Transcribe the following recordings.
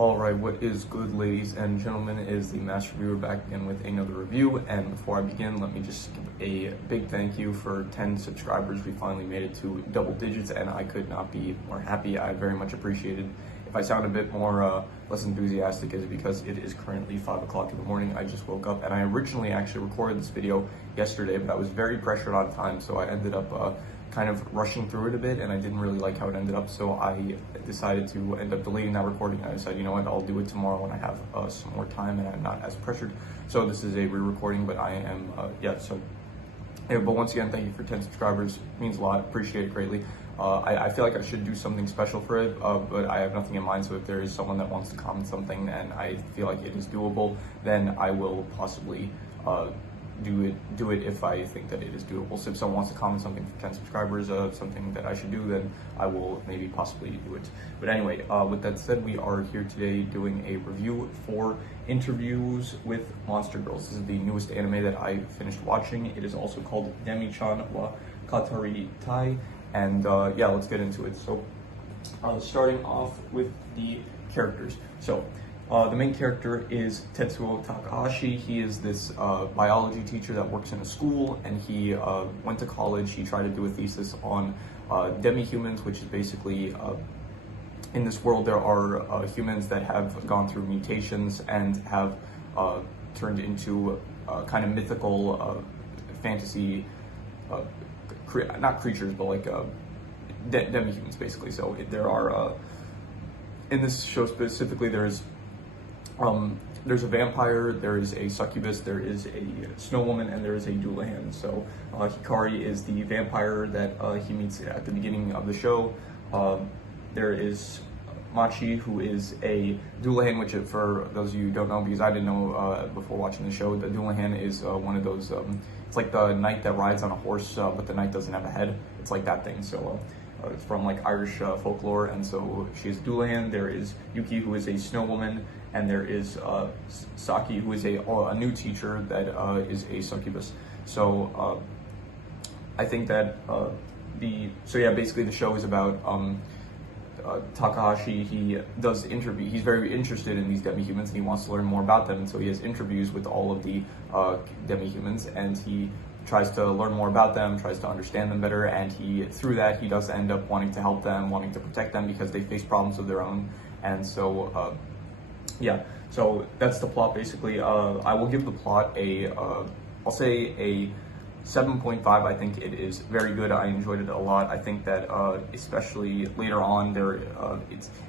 Alright, what is good, ladies and gentlemen? It is the Master Reviewer back again with another review. And before I begin, let me just give a big thank you for 10 subscribers. We finally made it to double digits, and I could not be more happy. I very much appreciate it. If I sound a bit more less enthusiastic, is because it is currently 5 o'clock in the morning. I just woke up, and I originally actually recorded this video yesterday, but I was very pressured on time, so I ended up kind of rushing through it a bit, and I didn't really like how it ended up, so I decided to end up deleting that recording. I decided, you know what, I'll do it tomorrow when I have some more time and I'm not as pressured. So this is a re-recording, but I am, but once again, thank you for 10 subscribers. It means a lot, appreciate it greatly. I feel like I should do something special for it, but I have nothing in mind, so if there is someone that wants to comment something and I feel like it is doable, then I will possibly do it if I think that it is doable. So if someone wants to comment something for 10 subscribers, something that I should do, then I will maybe possibly do it. But anyway, with that said, we are here today doing a review for Interviews with Monster Girls. This is the newest anime that I finished watching. It is also called Demi-chan wa Katari Tai, and yeah, let's get into it. So starting off with the characters. So the main character is Tetsuo Takahashi. He is this biology teacher that works in a school, and he went to college. He tried to do a thesis on demi-humans, which is basically, in this world there are humans that have gone through mutations and have turned into kind of mythical fantasy, not creatures, but like demi-humans basically. So there are, in this show specifically, there's a vampire, there is a succubus, there is a snow woman, and there is a Doulahan. So Hikari is the vampire that he meets at the beginning of the show. There is Machi, who is a Doulahan, which for those of you who don't know, because I didn't know before watching the show, the Doulahan is one of those, it's like the knight that rides on a horse, but the knight doesn't have a head. It's like that thing. So it's from like Irish folklore, and so she is Doulahan. There is Yuki, who is a snow woman, and there is Saki, who is a new teacher that is a succubus. So I think that basically the show is about Takahashi. He does interview. He's very interested in these demi-humans, and he wants to learn more about them. And so he has interviews with all of the demi-humans, and he tries to learn more about them, tries to understand them better, and through that he does end up wanting to help them, wanting to protect them because they face problems of their own. And so yeah, so that's the plot basically. I will give the plot I'll say a 7.5. I think it is very good. I enjoyed it a lot. I think that especially later on,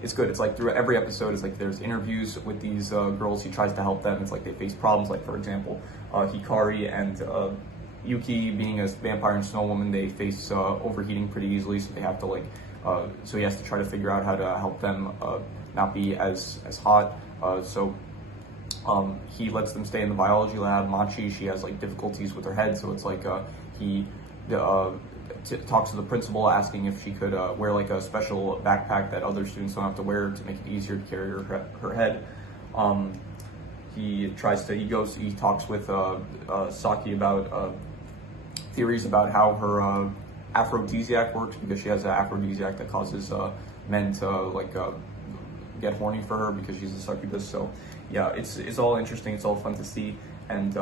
it's good. It's like through every episode, it's like there's interviews with these girls. He tries to help them. It's like they face problems. Like for example, Hikari and Yuki, being a vampire and snow woman, they face overheating pretty easily. So they have to so he has to try to figure out how to help them not be as hot. So he lets them stay in the biology lab. Machi, she has like difficulties with her head, so it's like he talks to the principal asking if she could wear like a special backpack that other students don't have to wear to make it easier to carry her head. He talks with Saki about theories about how her aphrodisiac works, because she has an aphrodisiac that causes men to get horny for her because she's a succubus. So yeah, it's all interesting, it's all fun to see, and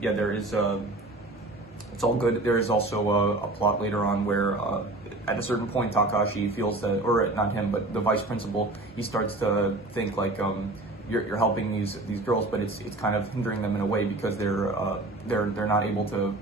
yeah, it's all good. There is also a plot later on where at a certain point Takahashi feels that, or not him, but the vice principal, he starts to think like you're helping these girls, but it's kind of hindering them in a way because they're not able to,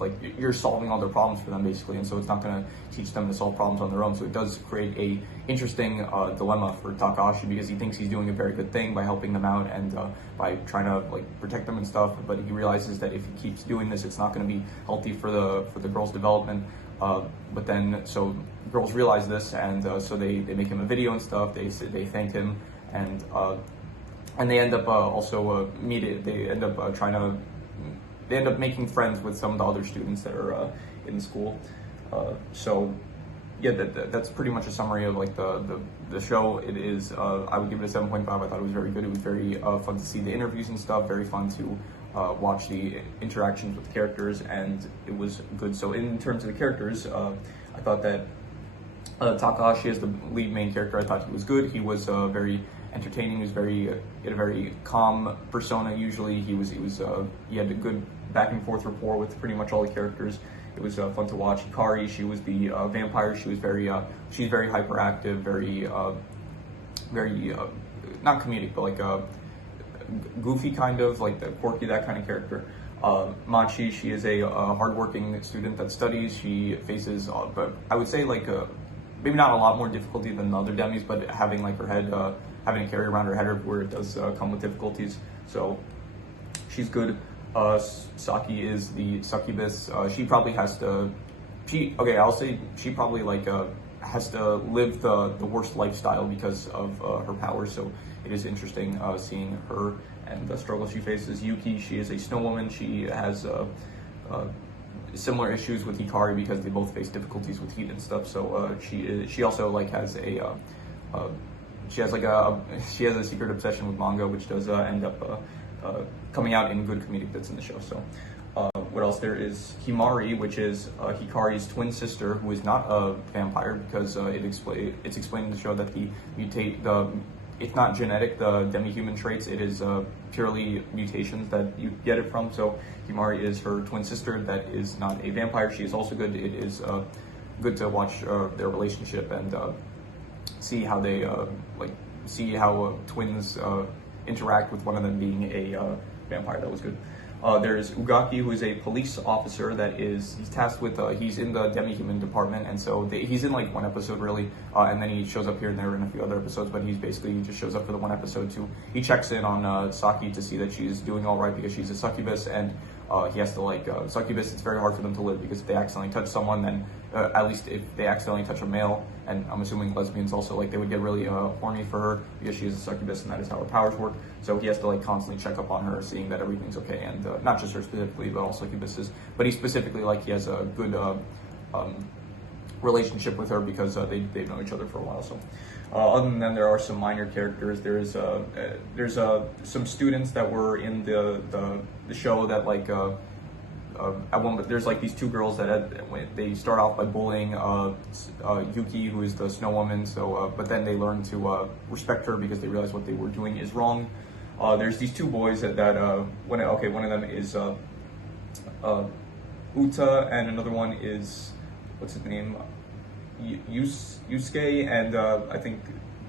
like, you're solving all their problems for them basically, and so it's not going to teach them to solve problems on their own. So it does create a interesting dilemma for Takahashi, because he thinks he's doing a very good thing by helping them out and by trying to like protect them and stuff, but he realizes that if he keeps doing this, it's not going to be healthy for the girls' development. But then so girls realize this, and so they make him a video and stuff. They thank him, and they end up they end up making friends with some of the other students that are in the school. So yeah, that's pretty much a summary of like the show. It is, I would give it a 7.5. I thought it was very good. It was very fun to see the interviews and stuff, very fun to watch the interactions with the characters, and it was good. So in terms of the characters, I thought that Takahashi as the lead main character, I thought he was good. He was very entertaining. He was he had a very calm persona. Usually, he had a good back and forth rapport with pretty much all the characters. It was fun to watch. Hikari, she was the vampire. She was she's very hyperactive, very not comedic, but like goofy kind of, like the quirky, that kind of character. Machi, she is a hardworking student that studies. She faces, but I would say like maybe not a lot more difficulty than the other demis, but having like her head, having to carry around her head where it does come with difficulties. So she's good. Saki is the succubus. She probably has to. I'll say she probably like has to live the worst lifestyle because of her powers. So it is interesting seeing her and the struggle she faces. Yuki, she is a snow woman. She has similar issues with Hikari because they both face difficulties with heat and stuff. So she also like has she has a secret obsession with manga, which does end up coming out in good comedic bits in the show. So what else? There is Himari, which is Hikari's twin sister, who is not a vampire because it's explained in the show that it's not genetic, the demi-human traits. It is purely mutations that you get it from. So Himari is her twin sister that is not a vampire. She is also good. It is good to watch their relationship and see how they twins interact with one of them being a vampire. That was good. There's Ugaki, who is a police officer he's tasked with, he's in the demi-human department, and so he's in like one episode really, and then he shows up here and there in a few other episodes, but he just shows up for the one episode he checks in on Saki to see that she's doing all right because she's a succubus, and he has to succubus, it's very hard for them to live because if they accidentally touch someone, then at least if they accidentally touch a male, and I'm assuming lesbians also, they would get really horny for her because she is a succubus and that is how her powers work. So he has to constantly check up on her, seeing that everything's okay, and not just her specifically, but also succubuses. But he specifically he has a good relationship with her because they've known each other for a while. So other than that, there are some minor characters. There's some students that were in the show that at one, there's these two girls that they start off by bullying Yuki, who is the snow woman. So but then they learn to respect her because they realize what they were doing is wrong. There's these two boys one of them is Uta, and another one is, what's his name, Yusuke, and I think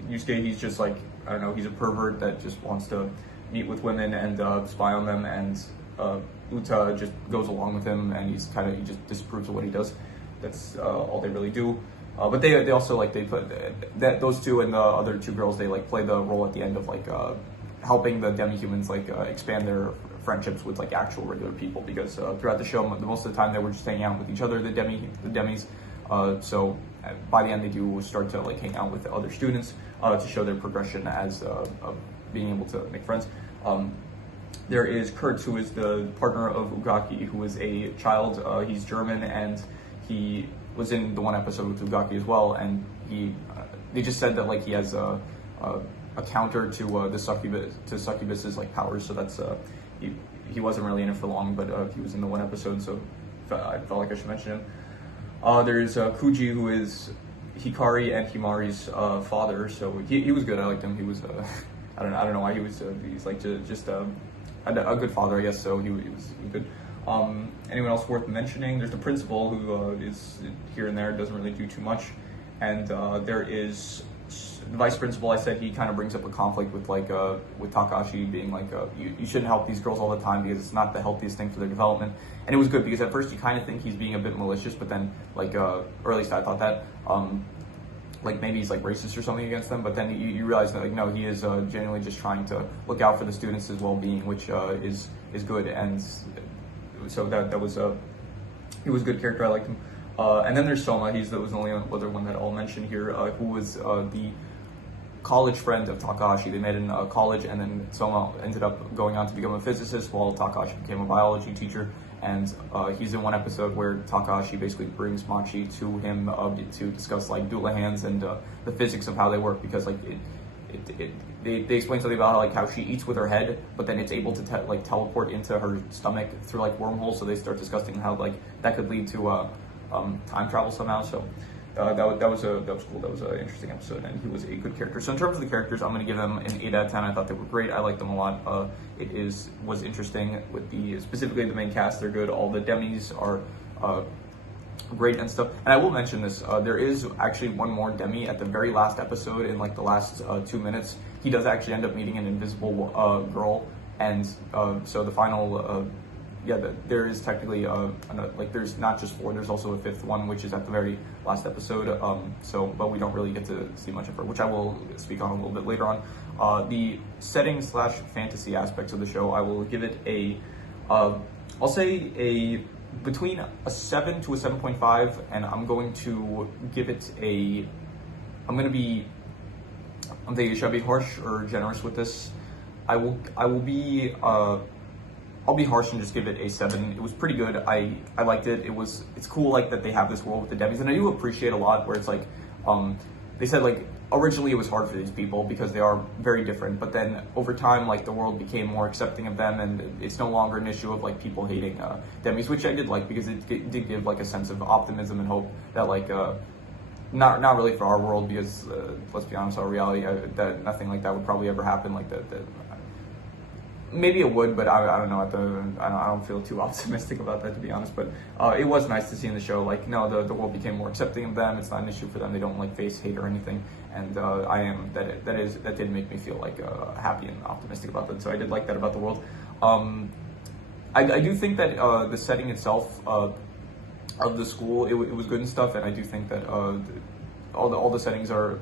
Yusuke, he's just I don't know, he's a pervert that just wants to meet with women and spy on them, and Uta just goes along with him, and he just disapproves of what he does. That's all they really do. But they also they put those two and the other two girls, they play the role at the end of helping the demi-humans expand their friendships with actual regular people, because throughout the show most of the time they were just hanging out with each other, the demis. So by the end they do start to hang out with the other students to show their progression as being able to make friends. There is Kurtz, who is the partner of Ugaki, who is a child. He's German, and he was in the one episode with Ugaki as well. And they just said that he has a counter to the succubus's powers. So that's he wasn't really in it for long, but he was in the one episode, so I felt like I should mention him. There's Kuji, who is Hikari and Himari's father. So he was good. I liked him. He was I don't know why he's just a good father, I guess. So he was good. Anyone else worth mentioning? There's the principal, who is here and there, doesn't really do too much, and there is the vice principal. I said he kind of brings up a conflict with with Takahashi being you shouldn't help these girls all the time because it's not the healthiest thing for their development. And it was good because at first you kind of think he's being a bit malicious, but then or at least I thought that maybe he's racist or something against them, but then you realize that no, he is genuinely just trying to look out for the students' well-being, which is good. And so that was he was a good character. I liked him. And then there's Soma. Was the only other one that I'll mention here, who was the college friend of Takahashi. They met in college, and then Soma ended up going on to become a physicist while Takahashi became a biology teacher. And he's in one episode where Takahashi basically brings Machi to him to discuss Doulahands and the physics of how they work, because they explain something about how she eats with her head, but then it's able to teleport into her stomach through wormholes. So they start discussing how that could lead to time travel somehow. So that was cool. That was an interesting episode, and he was a good character. So in terms of the characters, I'm going to give them an 8 out of 10. I thought they were great. I liked them a lot. Was interesting with specifically the main cast. They're good. All the demis are great and stuff. And I will mention this. There is actually one more demi at the very last episode. In like the last 2 minutes, he does actually end up meeting an invisible girl, and so the final. There is technically there's not just 4. There's also a 5th one, which is at the very last episode. But we don't really get to see much of her, which I will speak on a little bit later on. The setting / fantasy aspects of the show, I will give it I'll say between a 7 to a 7.5, and I'm going to give it I'm thinking, should I be harsh or generous with this? I'll be harsh and just give it a 7. It was pretty good. I liked it. It's cool like that they have this world with the demis, and I do appreciate a lot where it's like they said like originally it was hard for these people because they are very different, but then over time like the world became more accepting of them, and it's no longer an issue of like people hating demis, which I did like because it did give like a sense of optimism and hope that like not really for our world, because let's be honest, our reality that nothing like that would probably ever happen. Like that maybe it would, but I don't know. I don't feel too optimistic about that, to be honest. But it was nice to see in the show, like, no, the world became more accepting of them. It's not an issue for them. They don't like face hate or anything. And that did make me feel like happy and optimistic about that. So I did like that about the world. I do think that the setting itself of the school, it was good and stuff. And I do think that all the settings are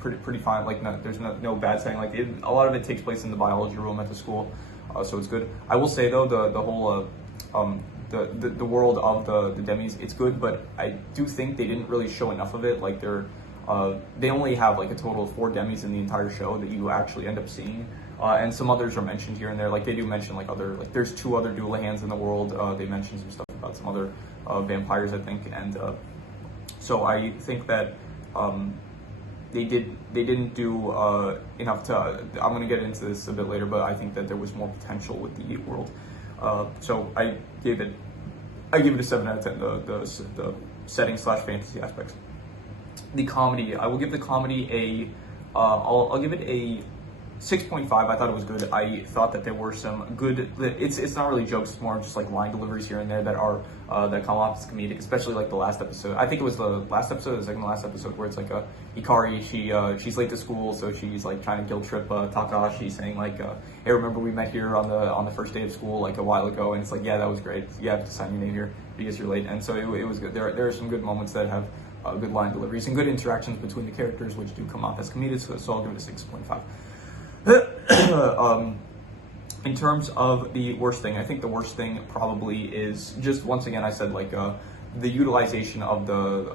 pretty fine. Like there's no bad setting. Like a lot of it takes place in the biology room at the school, so it's good. I will say though the whole the world of the demis, it's good, but I do think they didn't really show enough of it. Like they only have like a total of 4 demis in the entire show that you actually end up seeing, and some others are mentioned here and there. Like they do mention like there's 2 other Doolahans in the world. They mentioned some stuff about some other vampires, I think, and so I think that they didn't do enough to. I'm gonna get into this a bit later, but I think that there was more potential with the world. So I gave it a 7 out of 10. The setting / fantasy aspects. The comedy, I will give the comedy I'll give it a 6.5. I thought it was good. I thought that there were some good. It's not really jokes. It's more just like line deliveries here and there that are that come off as comedic. Especially like the last episode. I think it was the last episode, the second to last episode, where it's like Ikari. She's late to school, so she's like trying to guilt trip Takahashi, saying like, "Hey, remember we met here on the first day of school like a while ago?" And it's like, "Yeah, that was great. You have to sign your name here because you're late." And so it was good. There are some good moments that have good line deliveries and good interactions between the characters, which do come off as comedic. So I'll give it a 6.5. In terms of the worst thing, I think the worst thing probably is just, once again, I said like the utilization of the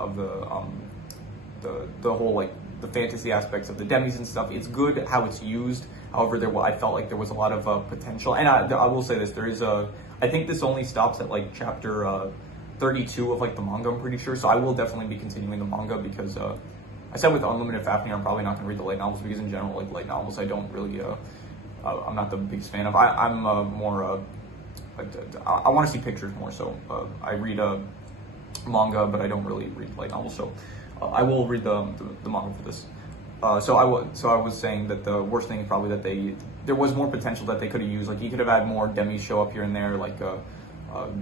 whole like the fantasy aspects of the demis and stuff. It's good how it's used. However, I felt like there was a lot of potential, and I will say this: I think this only stops at like chapter 32 of like the manga, I'm pretty sure. So I will definitely be continuing the manga because I said with Unlimited Fafnir, I'm probably not going to read the light novels because in general, like light novels, I don't really, I'm not the biggest fan of. I'm more, I want to see pictures more, so I read manga, but I don't really read light novels. So I will read the manga for this. So I was saying that the worst thing is probably that there was more potential that they could have used. Like you could have had more demis show up here and there, like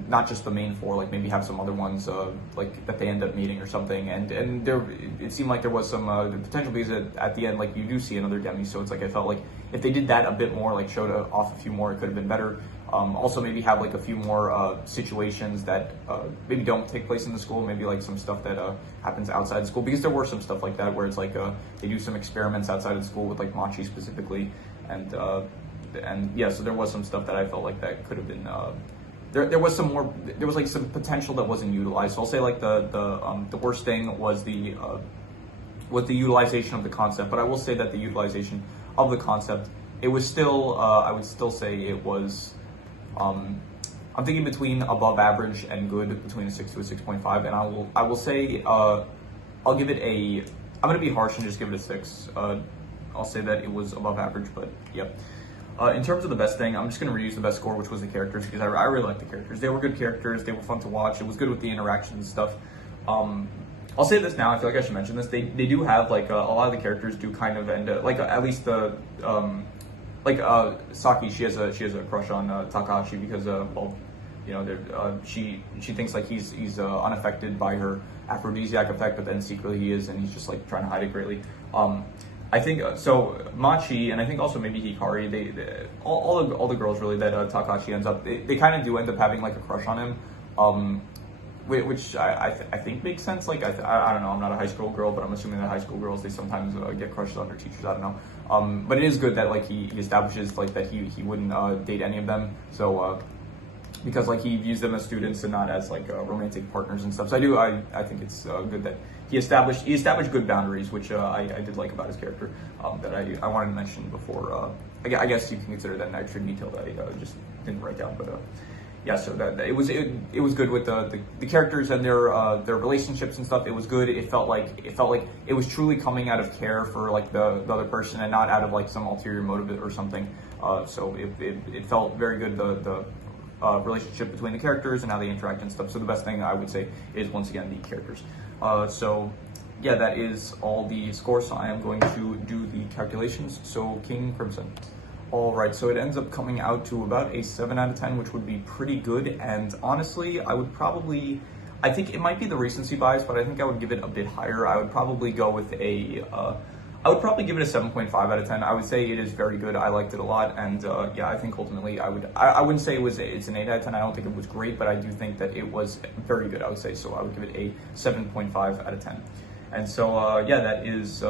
not just the main 4, like maybe have some other ones like that they end up meeting or something. And there, it seemed like there was some potential because at the end, like you do see another demi. So it's like I felt like if they did that a bit more, like showed off a few more, it could have been better. Also maybe have like a few more situations that maybe don't take place in the school, maybe like some stuff that happens outside the school, because there were some stuff like that where it's like they do some experiments outside of the school with like Machi specifically, and yeah, so there was some stuff that I felt like that could have been there was like some potential that wasn't utilized. So I'll say like the worst thing was the utilization of the concept, but I will say that the utilization of the concept, it was still I would still say it was I'm thinking between above average and good, between a 6 to a 6.5, and I will say I'll give it I'm gonna be harsh and just give it a 6. I'll say that it was above average, but yep. In terms of the best thing, I'm just going to reuse the best score, which was the characters, because I really like the characters. They were good characters. They were fun to watch. It was good with the interactions and stuff. I'll say this now. I feel like I should mention this. They do have like a lot of the characters do kind of end like at least the Saki. She has a crush on Takahashi because well, you know, she thinks like he's unaffected by her aphrodisiac effect, but then secretly he is, and he's just like trying to hide it greatly. I think so. Machi and I think also maybe Hikari. All the girls really that Takahashi ends up. They kind of do end up having like a crush on him. Which I think makes sense. Like I don't know. I'm not a high school girl, but I'm assuming that high school girls they sometimes get crushes on their teachers. I don't know. But it is good that like he establishes like that he wouldn't date any of them. So because like he views them as students and not as like romantic partners and stuff. So I think it's good that he established good boundaries, which I did like about his character. That I wanted to mention before. I guess you can consider that an extra detail that I just didn't write down, but. Yeah, so that it was good with the characters and their relationships and stuff. It was good. It felt like it was truly coming out of care for like the other person and not out of like some ulterior motive or something. So it felt very good. The relationship between the characters and how they interact and stuff. So the best thing I would say is once again the characters. So yeah, that is all the scores. So I am going to do the calculations. So King Crimson. Alright, so it ends up coming out to about a 7 out of 10, which would be pretty good, and honestly, I think it might be the recency bias, but I think I would give it a bit higher. I would probably go with I would probably give it a 7.5 out of 10. I would say it is very good. I liked it a lot, and yeah, I think ultimately I wouldn't say it's an 8 out of 10. I don't think it was great, but I do think that it was very good, I would say, so I would give it a 7.5 out of 10. And so, yeah, that is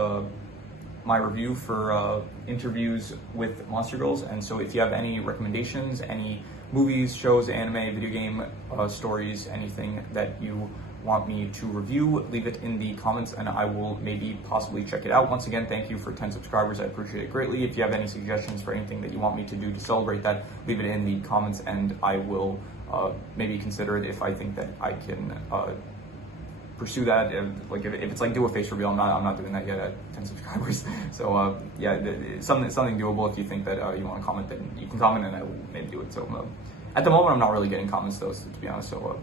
my review for interviews with Monster Girls. And so if you have any recommendations, any movies, shows, anime, video game stories, anything that you want me to review, leave it in the comments and I will maybe possibly check it out. Once again, thank you for 10 subscribers. I appreciate it greatly. If you have any suggestions for anything that you want me to do to celebrate that, leave it in the comments and I will maybe consider it if I think that I can pursue that. Like if it's like do a face reveal, I'm not doing that yet at 10 subscribers. So yeah, it's something doable. If you think that you want to comment, then you can comment and I will maybe do it. So at the moment, I'm not really getting comments though, to be honest. So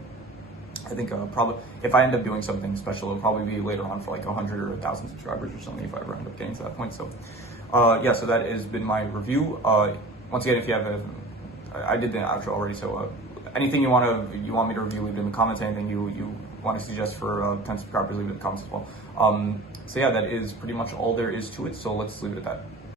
I think probably if I end up doing something special, it'll probably be later on for like 100 or 1,000 subscribers or something if I ever end up getting to that point. So yeah, so that has been my review. Once again, if you have I did the outro already. So anything you want me to review, leave it in the comments. Anything you want to suggest for 10 subscribers, leave it in the comments as well. So yeah, that is pretty much all there is to it. So let's leave it at that.